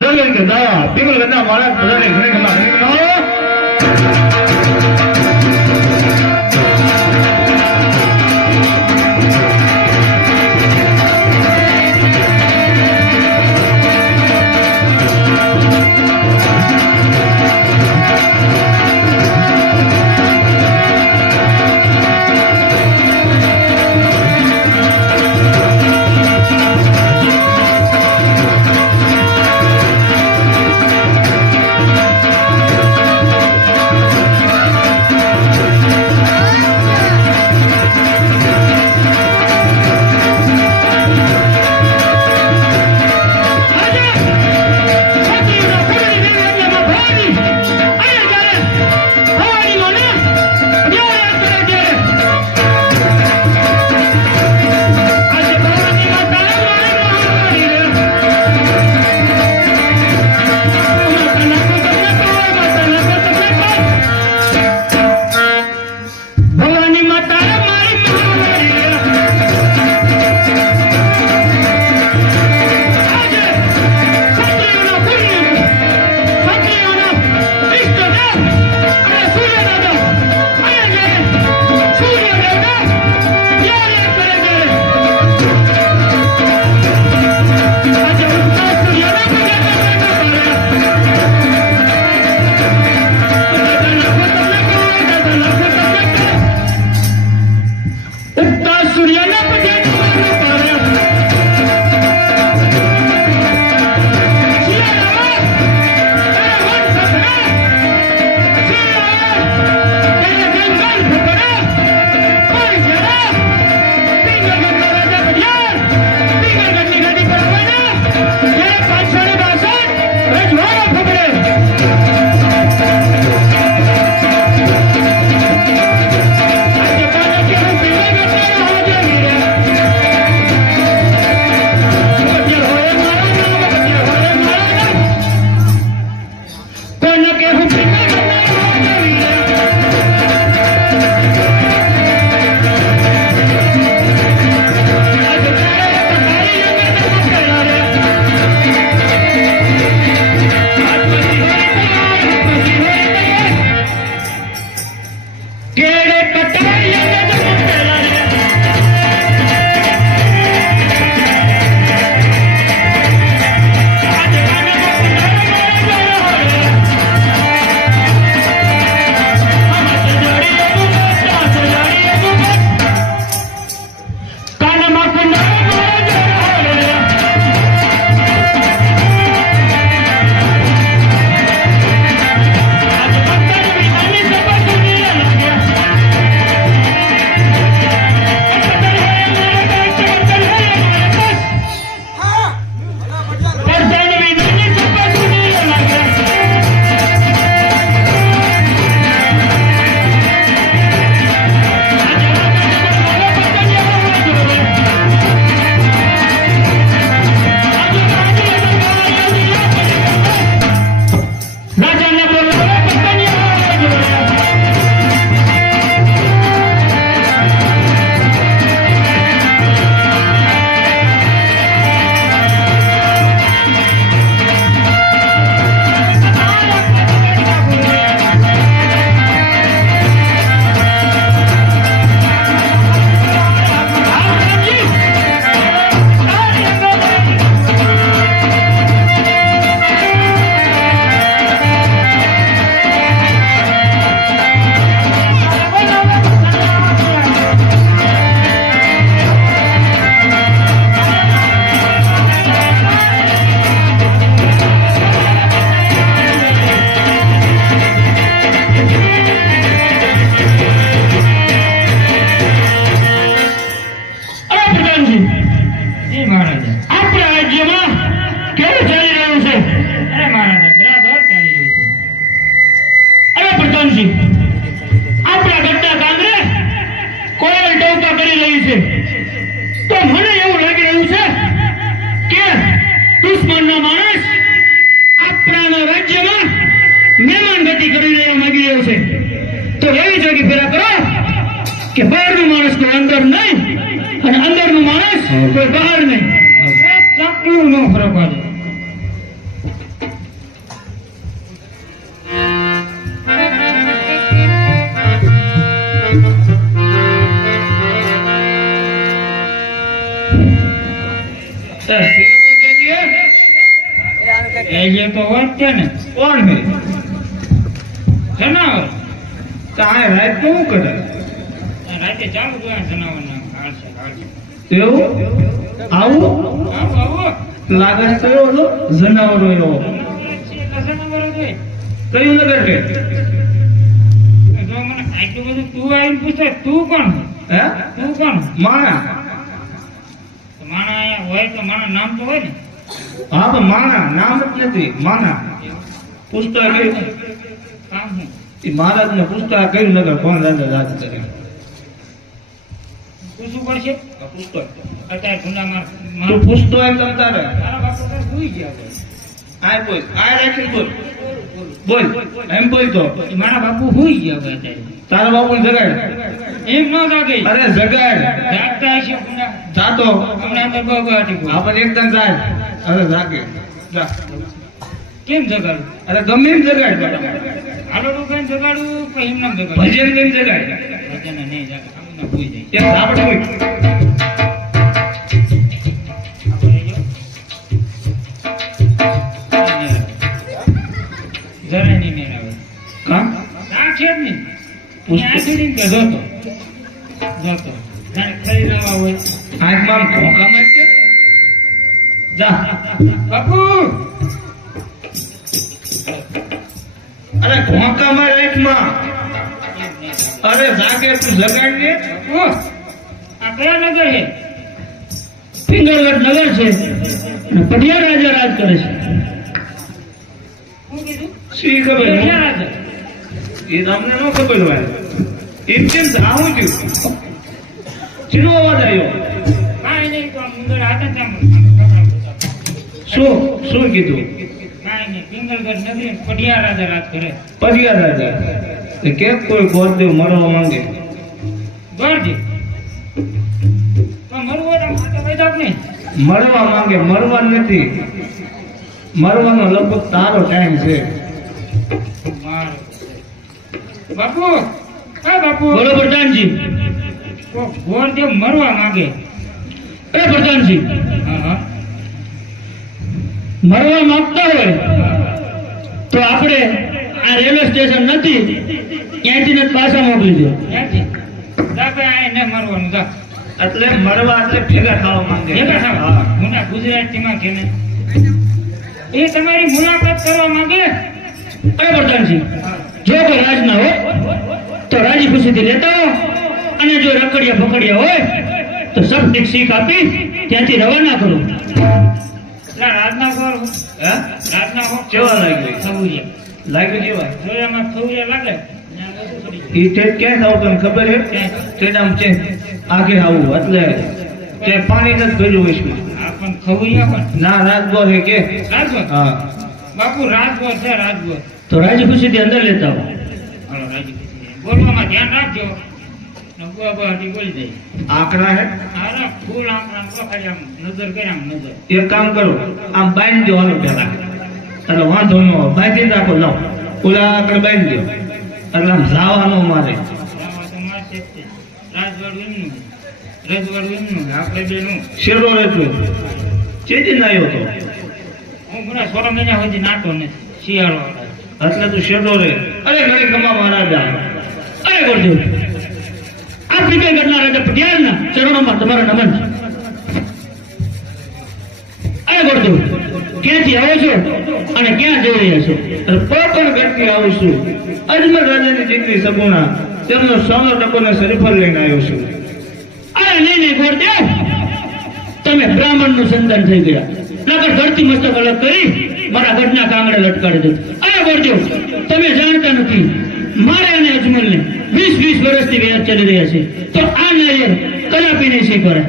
પ્રગટ કે सूर्य ખબર નહીં ચાકીઓ ન ફરવા એ વાત છે ને કોણ ભાઈ જનાવર. તારે રાત કેવું કરે રાતે ચાલુ ગયા જનાવર ના હાલ છે હાલ છે. આવો લાગે છે કયો હતો જનાવરો એવો. કયું નગર બધું તું આવીને પૂછે તું કોણ હે? તું માણા. માણા હોય તો માણા નામ તો હોય ને હા, તો માણા. નામ જ નથી. માણા. પુસ્તક કામ મહારાજ ને પુસ્તક કયું નગર કોણ રાજા રાજ કરે. પૂછવું પડશે? પુસ્તક અત્યારે ગુંડામાં તું પૂછતો એમ તમ તારે. તારા બાપુ તો ભૂઈ ગયા આ બોલ. આ રાખી બોલ. બોલ એમ બોલ તો. મારા બાપુ સુઈ ગયા હવે અત્યારે. તારા બાપુ જગાડ. એમ ન જાગે અરે જગાડ. જાગતા હશે જાતો. હમણાં તો બગાડી ગાડી આપણે એકદમ જાય અરે જાગે. કેમ જગાડું? અરે ગમે એમ જગાડ. હાલો નું કઈ જગાડું કે એમ નામ જગાડું? ભજન કેમ જગાડ? ભજન નહીં જાગે એક આપણે હોય આપણે જો. જરાય નહીં મેળ આવે. હા આ છે જ નહીં. પૂછતો. આ કે જોતો. જોતો. ખરી લેવા હોય. આંખમાં ખોખા મારશે. જા. બાપુ! અરે ખોખા માર આંખમાં અરે જાગે તું જગાડ ને ઓ આ કયા નગર છે? પિંગળગઢ નગર છે. અને પઢિયા રાજા રાજ કરે છે. શું ખબર? એ તમને ન ખબર હોય. એમ કેમ આવું થયું ચીનો અવાજ આવ્યો. શું? શું કીધું? પઢિયા રાજા રાજ કરે. પઢિયા રાજા. એ કે કોઈ ગોરદેવ મરવા માંગે? પણ મરવું માંગે મરવા નથી. મરવાનો લગભગ તારો ટાઈમ છે. બાપુ હા બાપુ. બોલો પ્રધાનજી. ગોરદેવ મરવા માંગે. એ પ્રધાનજી. મરવા માંગતા હોય તો આપણે આ રેલવે સ્ટેશન નથી. ત્યાંથી ને પાછા મોકલી દો. ક્યાંથી એને મરવાનું જા. એટલે મરવા એટલે ભેગા થવા માંગે. ભેગા થાવ. મુના ગુજરાતીમાં કે ને એ તમારી મુલાકાત કરવા માંગે? અરે પ્રધાનજી જો કોઈ રાજ ના હોય તો રાજી ખુશીથી લેતા અને જો રખડિયા પકડ્યા હોય તો સખ્ત શીખ આપી ત્યાંથી રવાના કરો. રાજના હે? રાજના ગોર કેવા લાગ્યું? લાગ્યું કેવા? જોયામાં થવું લાગે? તે કે થાવ તમને ખબર છે? તેનામ છે આગે આવું એટલે તે પાણી નથી ભર્યું હોય છે આ પણ ખવૈયા પણ? ના રાજગોર હે કે? રાજગોર? હા. બાપુ રાજગોર છે રાજગોર. તો રાજી ખુશીથી અંદર લેતા આવો. હાલો રાજી બોલવામાં ધ્યાન રાખજો. આકડા હે? ફૂલ આમ નજર કરી આમ નજર. એક કામ કરો આમ બાંધી દો હાલો પેલા. એટલે વાંધો ન બાંધી રાખો લાવ. ઓલા આગળ બાંધી દો એટલે આમ મારે. શેરો રહેતો ચેતી ના આવ્યો તો. હું ઘણા સોળ મહિના સુધી નાતો ને શિયાળો. એટલે તું શેરો રહે અરે ઘડી કમા મહારાજા અરે ગોરદેવ આ પિંગળગઢના રાજા પટિયારના ચરણોમાં તમારો નમન છે. અરે ગોરદેવ ક્યાંથી આવો છો? અને ક્યાં જઈ રહ્યા છો? અને પણ ગઢથી આવું છું. અજમેર રાજાની દીકરી સગુણા, તેમનો સોનો ટકોને શરીફર લઈને આવ્યો છું. અરે નહીં નહીં તમે બ્રાહ્મણનું સંતાન થઈ ગયા. નગર ધરતી મસ્તક અલગ કરી મારા ગઢના કાંગડે લટકાડી દો અરે ગોરદેવ તમે જાણતા નથી. મારે અને અજમલને વીસ વીસ વર્ષથી વ્યાજ ચાલી રહ્યા છે. તો આ નારિયેળ કદાપી નહીં કરે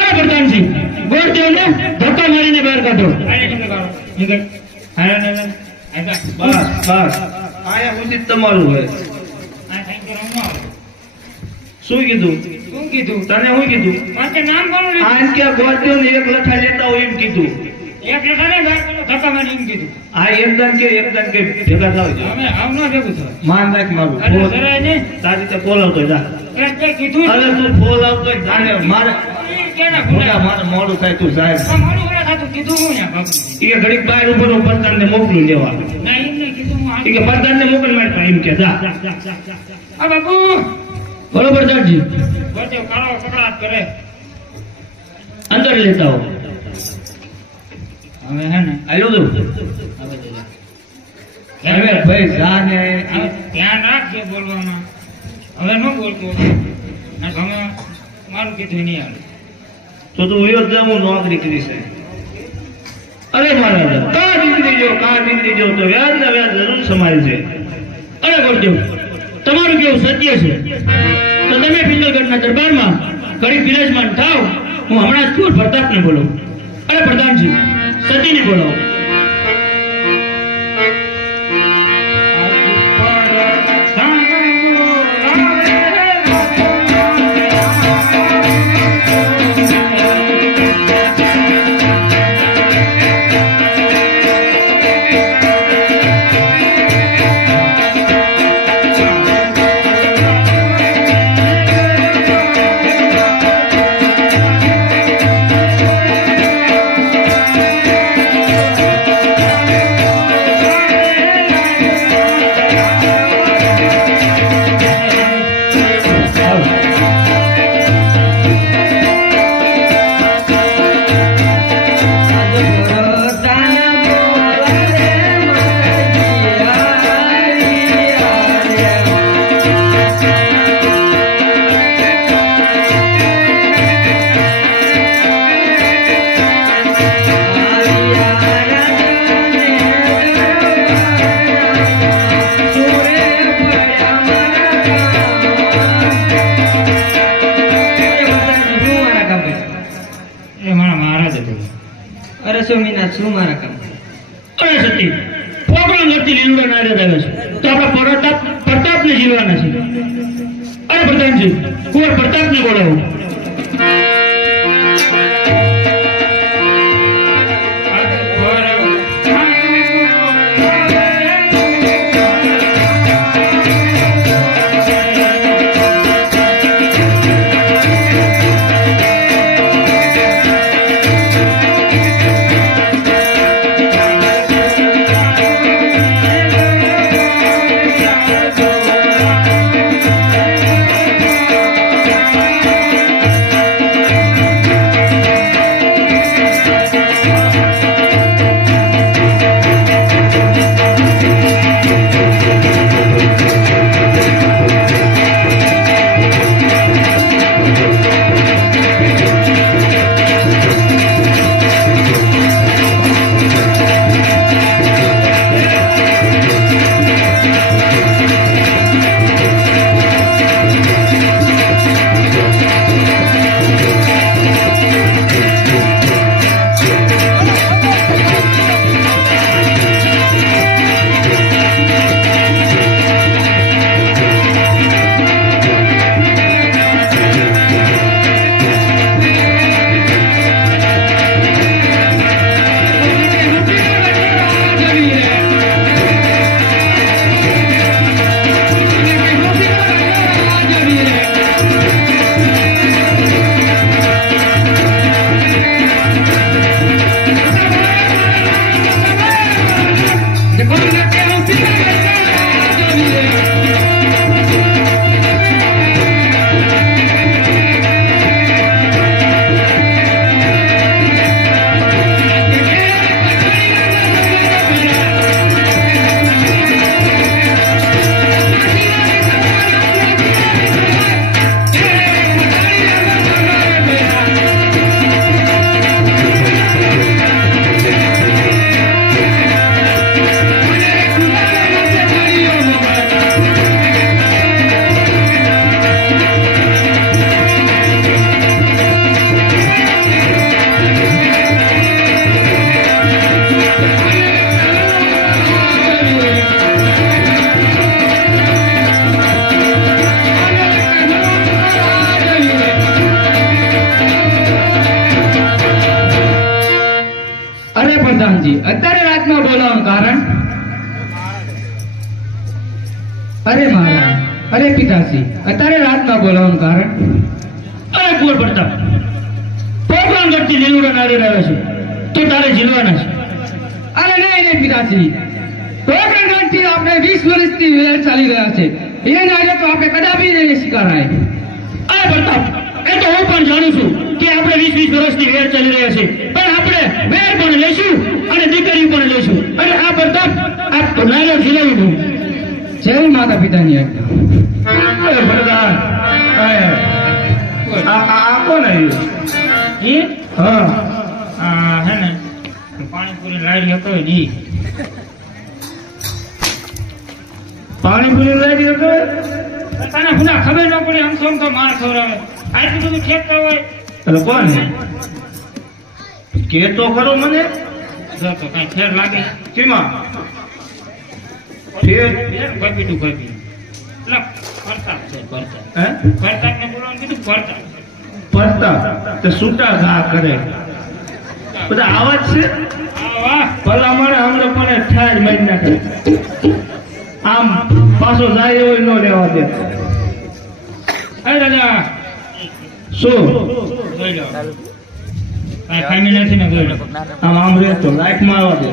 અરે પ્રધાનજી ગોરદેવને ધક્કા મારીને બહાર કાઢો. નીકળ. ને. બસ બસ. આયા સુધી તમારું હોય. શું કીધું? શું કીધું? તને શું કીધું? પાંચે નામ બોલો આ એમ કે ને એક લખા લેતા હોય એમ કીધું. એક લેખાને બહાર ધક્કા મારી એમ કીધું. આ એકદમ કે એકદમ કે ભેગા થાવ અમે આમ ન ભેગું. માન રાખ મારું. અરે. જરાય નહીં. તારી રીતે ફોન જા. કીધું અરે તું ફોન જાને. મારે મોડું થાય તું થાતું કીધું હું યા એ ઘડીક બહાર ઉપર પરદાન ને મોકલું લેવા. ના એમને કીધું હું એ કે પ્રધાનને મોકલ મારી પાસે એમ કે જા. આ બાપુ. બોલો પ્રધાનજી બધે કાળો કકડાટ કરે અંદર લેતા હો હવે હે ને આલો દો હવે હવે ભાઈ જા ને. ધ્યાન રાખજો બોલવામાં. હવે ન બોલતો. ના તમે મારું કીધું નહીં આવે. તો તું વયો જ હું નોકરી કરી છે અરે મહારાજ કા દીકરી જો કા દીકરી જો તો વ્યાજ ને વ્યાજ જરૂર સમાય છે. અરે ગુરુદેવ, તમારું કેવું સત્ય છે? તો તમે પિંગલગઢના દરબારમાં ઘડી બિરાજમાન થાવ, હું હમણાં જ કુંવર પ્રતાપને બોલો અરે પ્રધાનજી, સતીને બોલાવો. અરે પ્રધાનજી કુંવર પ્રતાપને બોલાવો. પ્રધાનજી અત્યારે રાતમાં બોલાવવાનું કારણ? અરે મારા અરે પિતાશ્રી અત્યારે રાતમાં બોલાવવાનું કારણ? અરે કુંવર પડતા. પ્રોગ્રામ કરતી લીલુડા નારે આવે છે. તો તારે જીલવાના છે. અરે નહીં નહીં પિતાશ્રી ગોકર્ણગઢથી આપણે વીસ વર્ષથી વેર ચાલી રહ્યા છે. એ નારે તો આપણે કદાપી નહીં સ્વીકારાય અરે પ્રતાપ, એ તો હું પણ જાણું છું કે આપણે વીસ વીસ વર્ષથી વેર ચાલી રહ્યા છે વેર પણ લઈશું અને દીકરી પણ લઈશું. અને આ પ્રતાપ આ તો નાનો ખીલાવી દઉં. જય માતા પિતાની આજ્ઞા. અરે આ આ આ કોણ એ? હા. આ હે ને પાણીપુરી લારી હતો ઈ પાણીપુરી લાગી હતો? તને ભૂલા ખબર ન પડે આમ તો આમ તો માર ખવડાવે આટલું બધું ખેતર હોય. એટલે કોણ? કે તો ખરો મને? જો તો કઈ ફેર લાગે. કેમાં? ફેર? ફેર? ભાગી તું મારી આમ પાછો જાય એવો ન રહેવા દે. અરે શું? કાંઈ ખામી નથી ને લો. આમ આમ રહેતો લાઈફમાં આવવા દે.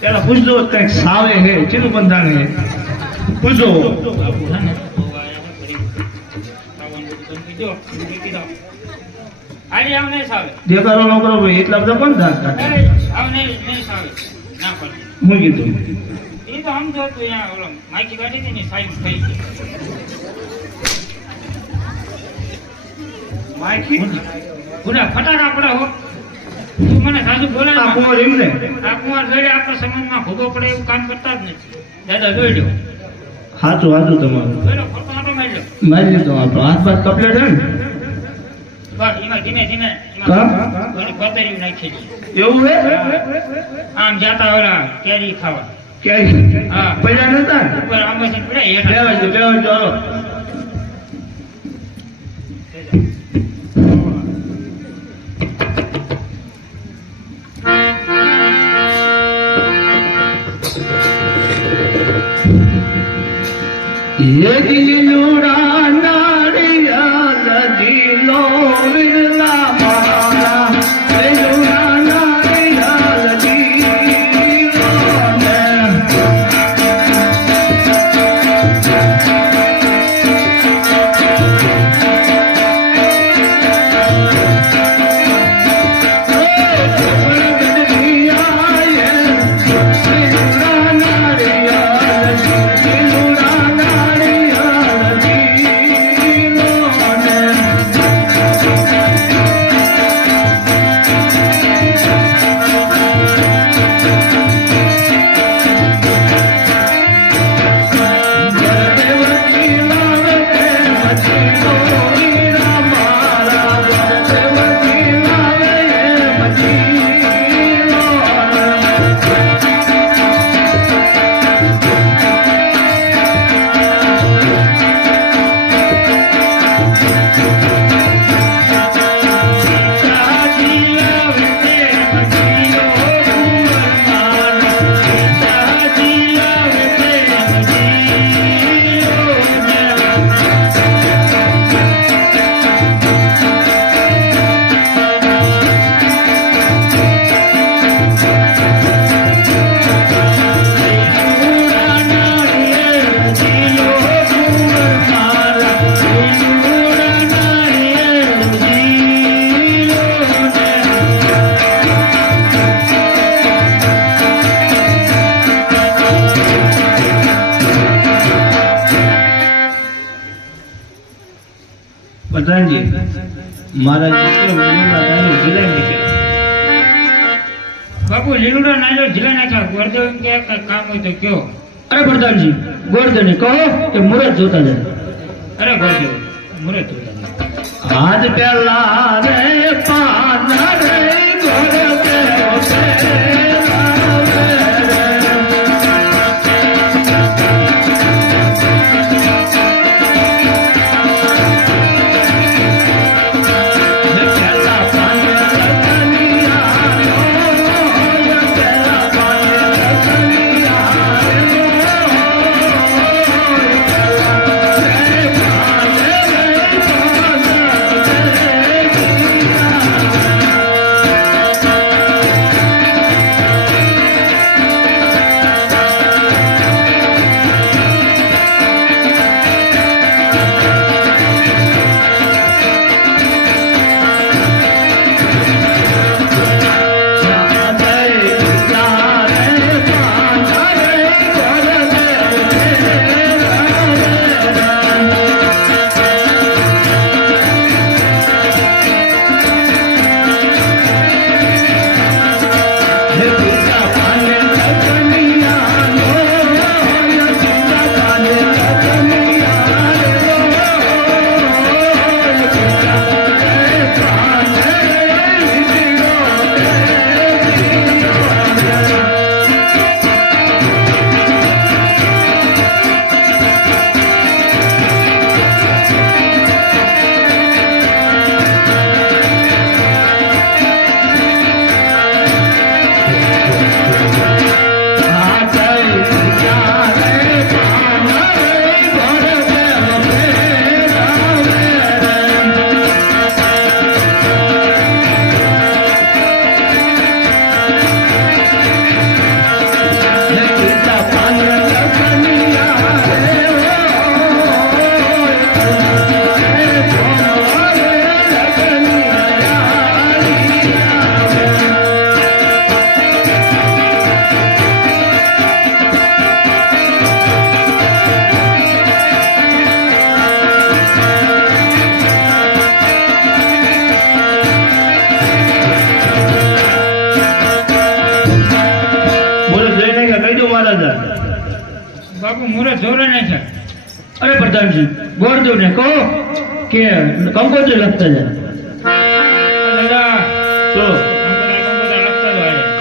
પેલા પૂછજો કંઈક સાવે હે ચીનું બંધાણ હે? પૂછજો. બાપુ છે ને બહુ આયા છે, ઘડી ખાવાનું બધું બંધ કરી દો, મૂકી દીધો. આલી આવ નહીં સાવે. દેખાડો ન કરો ભાઈ એટલા બધા કોણ દાંત કાઢે હું કીધું? એ તો આમ જો તું અહીંયા ઓલો માઈકી કાઢી હતી ને સાઈડ થઈ ગઈ. માખી પૂરા ફટાકા પડે હો. તું મને સાધુ બોલાય આ કુંવર એમને? આ કુંવર જોડે આપણા સમાજમાં ભોગો પડે એવું કામ કરતા જ નથી. દાદા જોઈ લો હાચું હાચું તમારું. જોઈ લો ફોટો આટો મારી લો મારી લીધો આપણો હાથ પાસ કપલેટ હે ને? બસ એમાં ધીમે ધીમે? એમાં પતરી નાખી એવું હે? આમ જાતા ઓલા કેરી ખાવા. કેરી? હા. પૈસા નતા ને? ઉપર આંબાથી પડે હેઠા. લેવા જો લેવા જો હોય તો કયો અરે પ્રધાનજી, ગોરધને કહો કે મુરત જોતા જાય અરે ગોરદો મુરત જોતા જાઓ.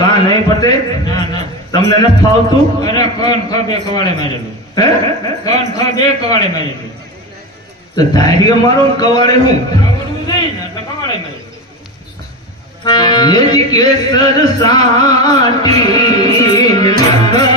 કા નહીં પતે? ના ના. તમને નથી ફાવતું? અરે કોણ ખ બે કવાડે મારેલું? હે? કોણ ખ બે કવાડે મારેલું? તો ધાર્યો મારો ને કવાડે હું? આવડું નહીં ને તો કવાડે મારેલું. એ જ કેસર સાટી લખવી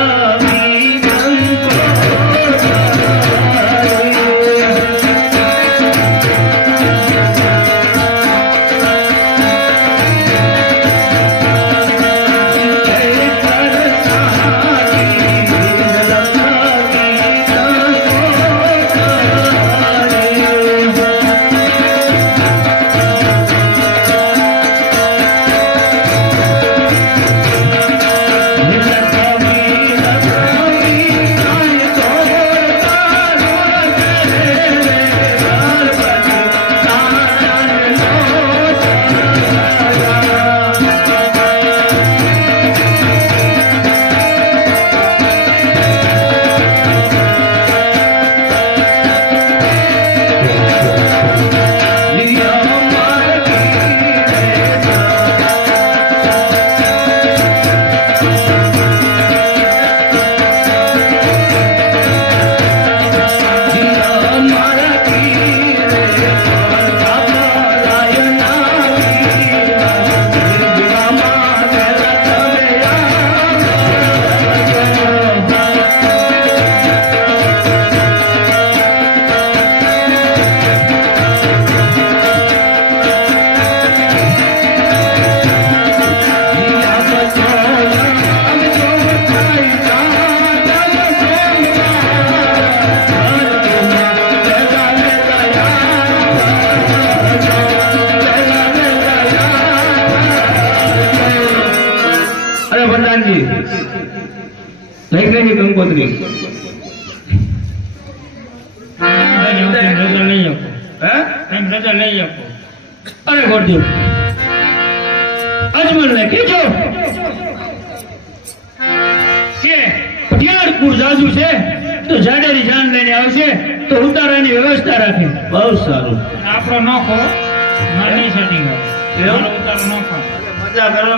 મજા કરો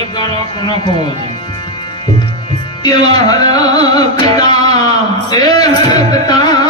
એક ગાળો આખો નોખો એવા હરકતા એ હરકતા.